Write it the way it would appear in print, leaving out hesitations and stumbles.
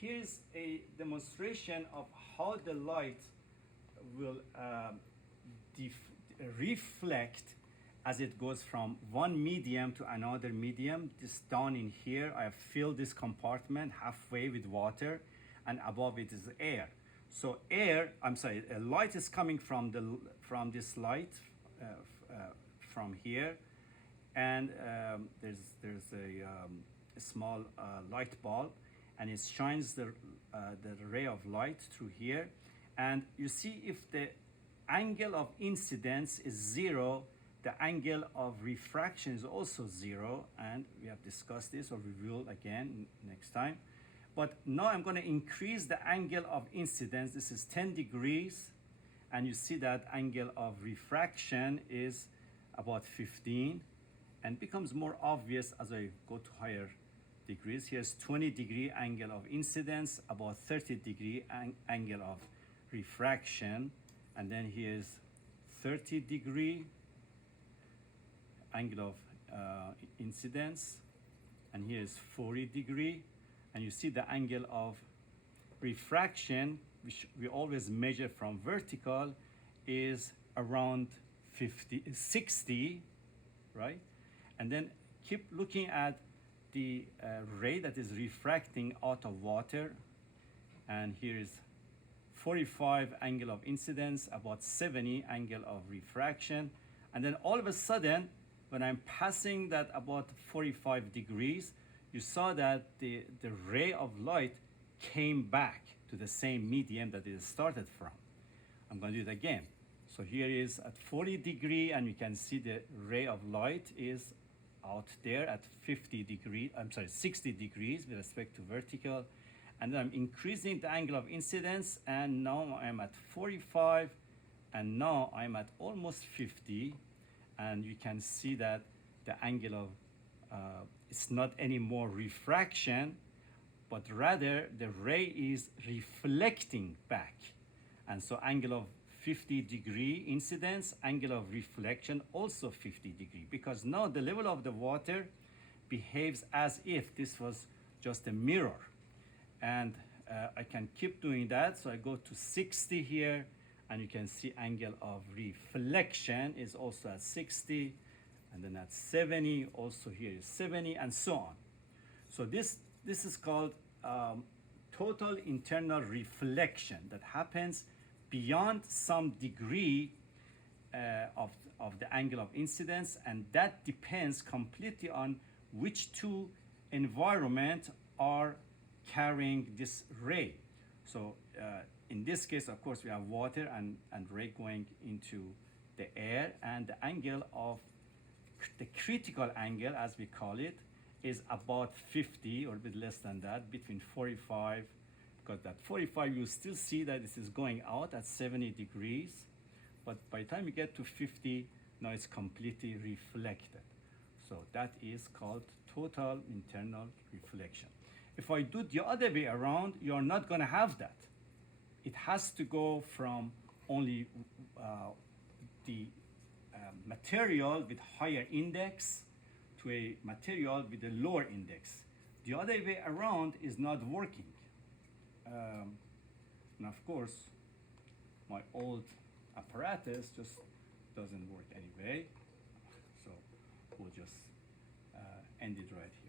here's a demonstration of how the light will reflect as it goes from one medium to another medium. This down in here, I have filled this compartment halfway with water, and above it is air. So light is coming from this light from here, and there's a small light bulb, and it shines the ray of light through here. And you see, if the angle of incidence is 0, the angle of refraction is also 0, and we have discussed this, or we will again next time. But now I'm going to increase the angle of incidence. This is 10 degrees, and you see that angle of refraction is about 15, and becomes more obvious as I go to higher degrees. Here's 20-degree angle of incidence, about 30-degree angle of refraction, and then here's 30-degree angle of incidence, and here's 40-degree, and you see the angle of refraction, which we always measure from vertical, is around 60, right? And then keep looking at the ray that is refracting out of water, and here is 45 angle of incidence, about 70 angle of refraction, and then all of a sudden, when I'm passing that about 45 degrees, you saw that the ray of light came back to the same medium that it started from. I'm going to do it again. So here is at 40 degree, and you can see the ray of light is out there at 60 degrees with respect to vertical. And then I'm increasing the angle of incidence, and now I'm at 45, and now I'm at almost 50, and you can see that the angle of it's not anymore refraction, but rather the ray is reflecting back. And so angle of 50-degree incidence, angle of reflection also 50 degree, because now the level of the water behaves as if this was just a mirror. And I can keep doing that. So I go to 60 here, and you can see angle of reflection is also at 60, and then at 70, also here is 70, and so on. So this is called total internal reflection that happens beyond some degree of the angle of incidence, and that depends completely on which two environments are carrying this ray. So in this case, of course, we have water and ray going into the air, and the angle of the critical angle, as we call it, is about 50 or a bit less than that, between 45, because that 45 you still see that this is going out at 70 degrees, but by the time you get to 50, now it's completely reflected. So that is called total internal reflection. If I do the other way around, you're not going to have that. It has to go from only the material with higher index to a material with a lower index. The other way around is not working. And of course, my old apparatus just doesn't work anyway. So we'll just end it right here.